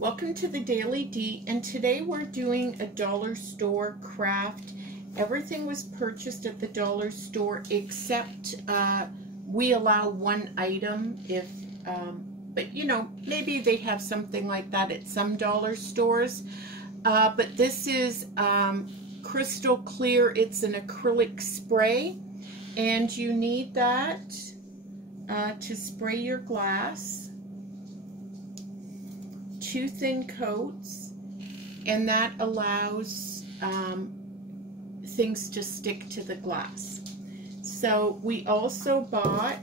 Welcome to the Daily D, and today we're doing a dollar store craft. Everything was purchased at the dollar store except we allow one item if, but you know, maybe they have something like that at some dollar stores. But this is crystal clear. It's an acrylic spray, and you need that to spray your glass. 2 thin coats, and that allows things to stick to the glass. So we also bought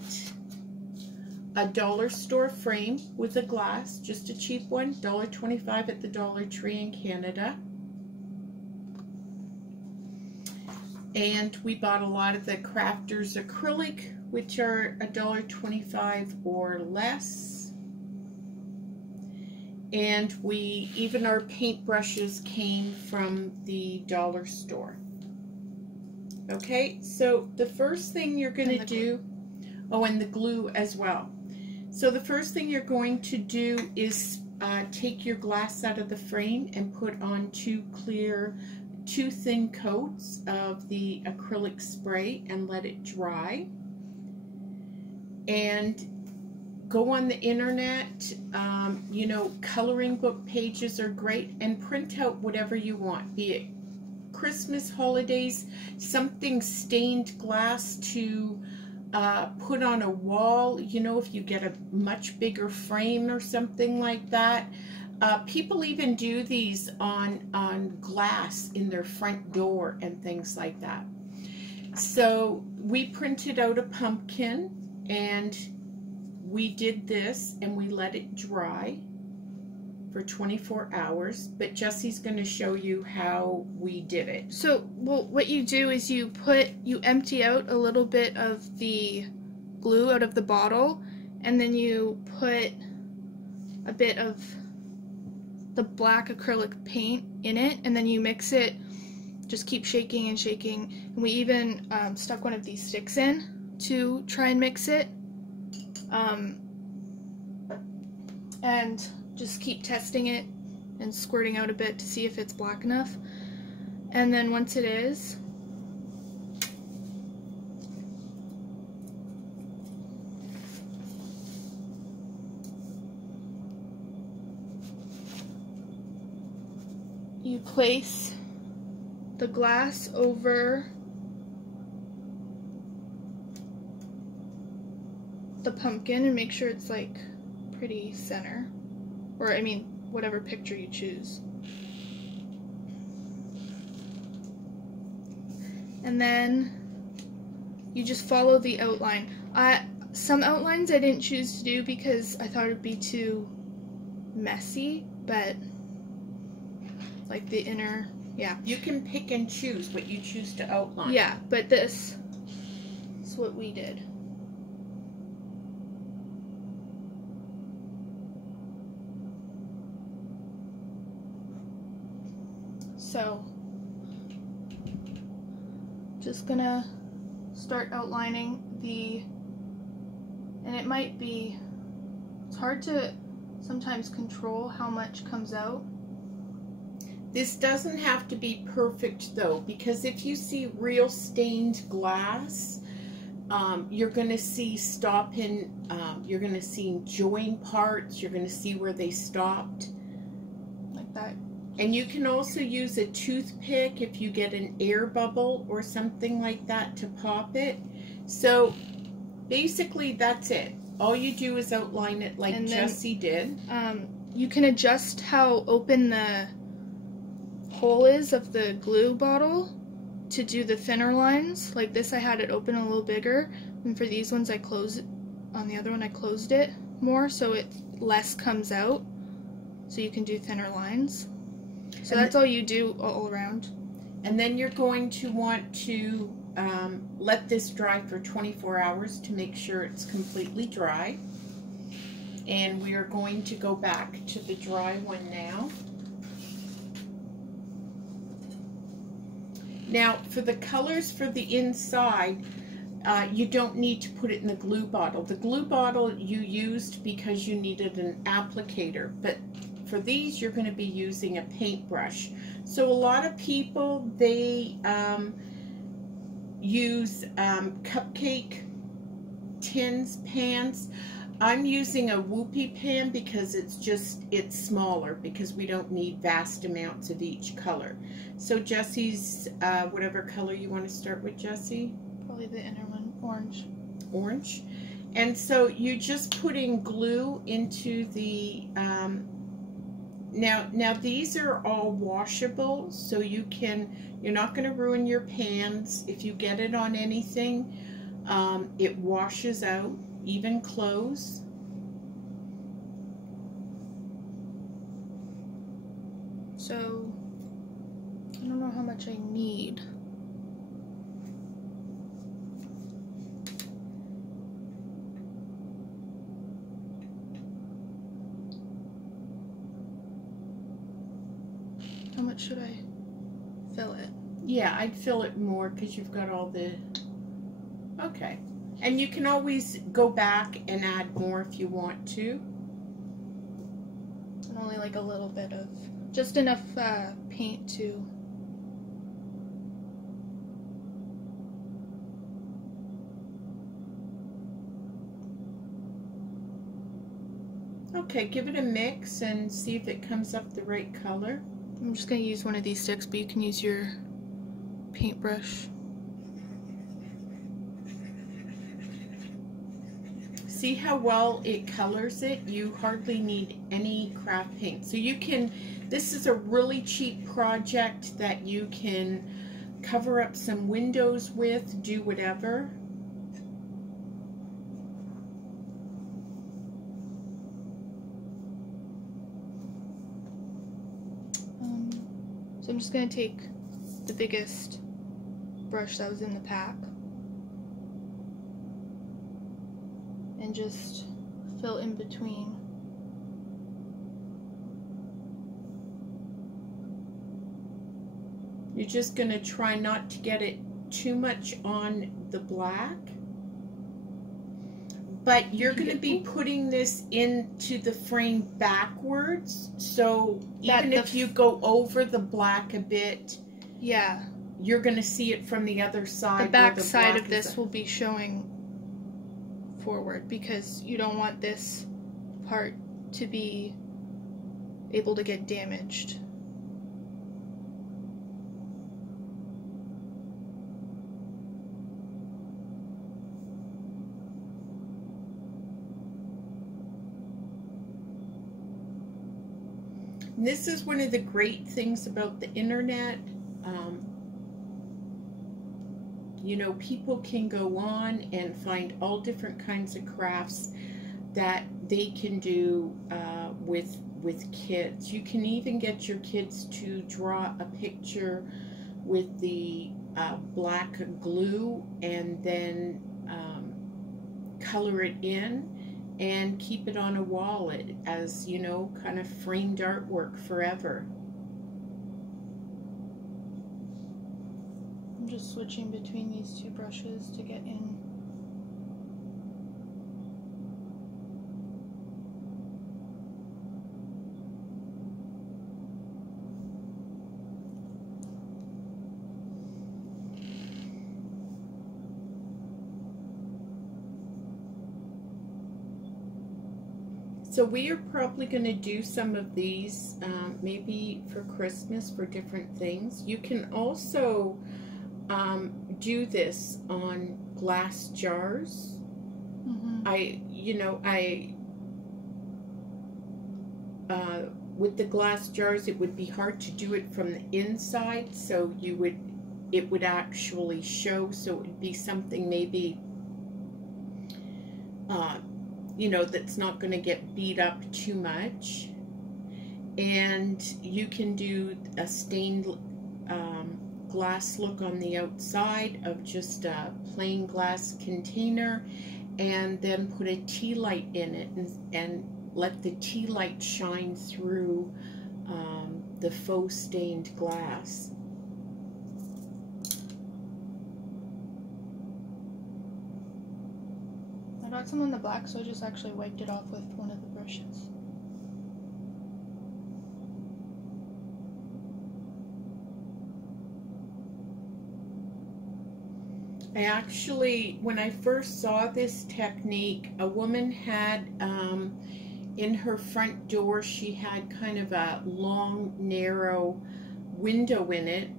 a dollar store frame with a glass, just a cheap one, $1.25 at the Dollar Tree in Canada. And we bought a lot of the Crafters acrylic, which are $1.25 or less. And even our paintbrushes came from the dollar store. Okay, so the first thing you're going to do, and the glue as well. So the first thing you're going to do is take your glass out of the frame and put on 2 thin coats of the acrylic spray and let it dry. And go on the internet, you know, coloring book pages are great, and print out whatever you want, be it Christmas, holidays, something stained glass to put on a wall, you know, if you get a much bigger frame or something like that. People even do these on glass in their front door and things like that. So we printed out a pumpkin, and we did this and we let it dry for 24 hours, but Jesse's going to show you how we did it. So, well, what you do is you empty out a little bit of the glue out of the bottle, and then you put a bit of the black acrylic paint in it, and then you mix it, just keep shaking and shaking, and we even stuck one of these sticks in to try and mix it. And just keep testing it and squirting out a bit to see if it's black enough. And then once it is, you place the glass over the pumpkin and make sure it's like pretty center, or I mean whatever picture you choose. And then you just follow the outline. Some outlines I didn't choose to do because I thought it would be too messy, but like the inner, yeah. You can pick and choose what you choose to outline. Yeah, but this is what we did. So, just gonna start outlining and it might be, it's hard to sometimes control how much comes out. This doesn't have to be perfect though, because if you see real stained glass, you're gonna see you're gonna see join parts, you're gonna see where they stopped. Like that. And you can also use a toothpick if you get an air bubble or something like that to pop it. So basically that's it. All you do is outline it like Jesse did. You can adjust how open the hole is of the glue bottle to do the thinner lines. Like this, I had it open a little bigger, and for these ones I closed it. On the other one I closed it more so it less comes out, so you can do thinner lines. So that's all you do all around. And then you're going to want to let this dry for 24 hours to make sure it's completely dry. And we are going to go back to the dry one now. Now, for the colors for the inside, you don't need to put it in the glue bottle. The glue bottle you used because you needed an applicator, but for these, you're going to be using a paintbrush. So a lot of people, they use cupcake tins, pans. I'm using a whoopie pan because it's smaller, because we don't need vast amounts of each color. So Jesse's, whatever color you want to start with, Jesse? Probably the inner one, orange. Orange. And so you're just putting glue into the, now these are all washable, so you're not going to ruin your pans. If you get it on anything, it washes out, even clothes. So, I don't know how much I need. How much should I fill it? Yeah, I'd fill it more because you've got all the... Okay. And you can always go back and add more if you want to. And only like a little bit of, just enough paint to... Okay, give it a mix and see if it comes up the right color. I'm just going to use one of these sticks, but you can use your paintbrush. See how well it colors it? You hardly need any craft paint. So you can, this is a really cheap project that you can cover up some windows with, do whatever. So I'm just going to take the biggest brush that was in the pack and just fill in between. You're just going to try not to get it too much on the black. But you're going to be putting this into the frame backwards, so even if you go over the black a bit, yeah, you're going to see it from the other side. The back side of this will be showing forward because you don't want this part to be able to get damaged. This is one of the great things about the internet. You know, people can go on and find all different kinds of crafts that they can do with kids. You can even get your kids to draw a picture with the black glue and then color it in and keep it on a wall as, you know, kind of framed artwork forever. I'm just switching between these two brushes to get in. So we are probably going to do some of these maybe for Christmas for different things. You can also do this on glass jars. With the glass jars, it would be hard to do it from the inside, so it would actually show, so it would be something maybe you know, that's not going to get beat up too much. And you can do a stained glass look on the outside of just a plain glass container, and then put a tea light in it and let the tea light shine through the faux stained glass. I got some on the black, so I just actually wiped it off with one of the brushes. I actually, when I first saw this technique, a woman had in her front door, she had kind of a long, narrow window in it.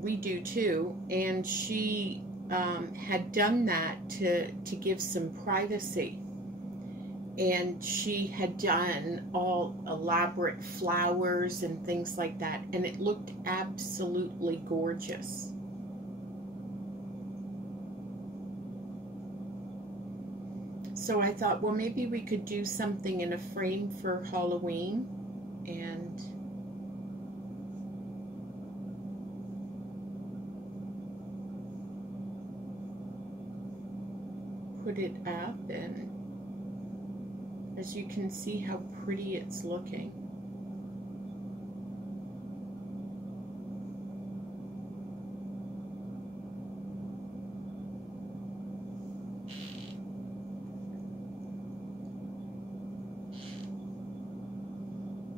We do too, and she had done that to give some privacy. And she had done all elaborate flowers and things like that, and it looked absolutely gorgeous. So I thought, well, maybe we could do something in a frame for Halloween and put it up, and as you can see how pretty it's looking.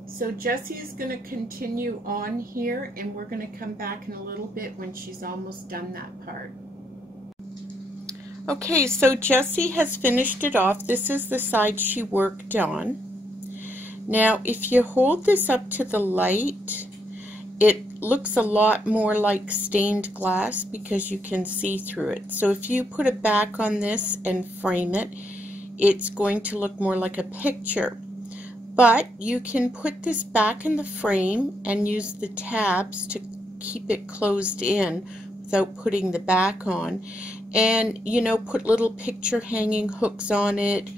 So Jessie is going to continue on here, and we're going to come back in a little bit when she's almost done that part. Okay, so Jessie has finished it off. This is the side she worked on. Now, if you hold this up to the light, it looks a lot more like stained glass because you can see through it. So if you put it back on this and frame it, it's going to look more like a picture. But you can put this back in the frame and use the tabs to keep it closed in without putting the back on. And, you know, put little picture hanging hooks on it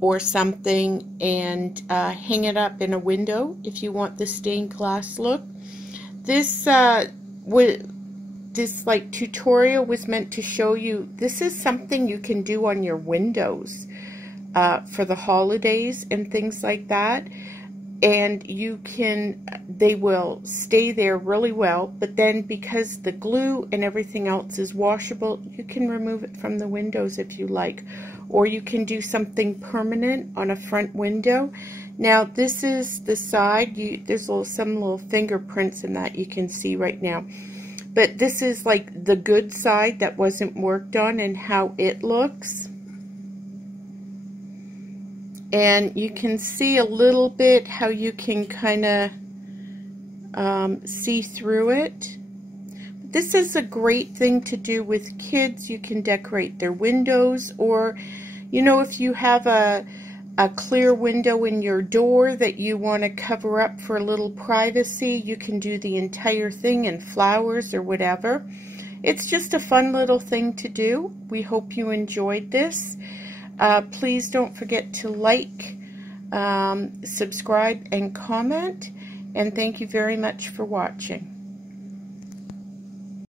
or something, and hang it up in a window if you want the stained glass look. This this like tutorial was meant to show you this is something you can do on your windows for the holidays and things like that, and you can, they will stay there really well, but then because the glue and everything else is washable, you can remove it from the windows if you like, or you can do something permanent on a front window. Now this is the side, there's some little fingerprints in that you can see right now, but this is like the good side that wasn't worked on and how it looks. And you can see a little bit how you can kind of see through it. This is a great thing to do with kids. You can decorate their windows, or, you know, if you have a clear window in your door that you want to cover up for a little privacy, you can do the entire thing in flowers or whatever. It's just a fun little thing to do. We hope you enjoyed this. Please don't forget to like, subscribe, and comment, and thank you very much for watching.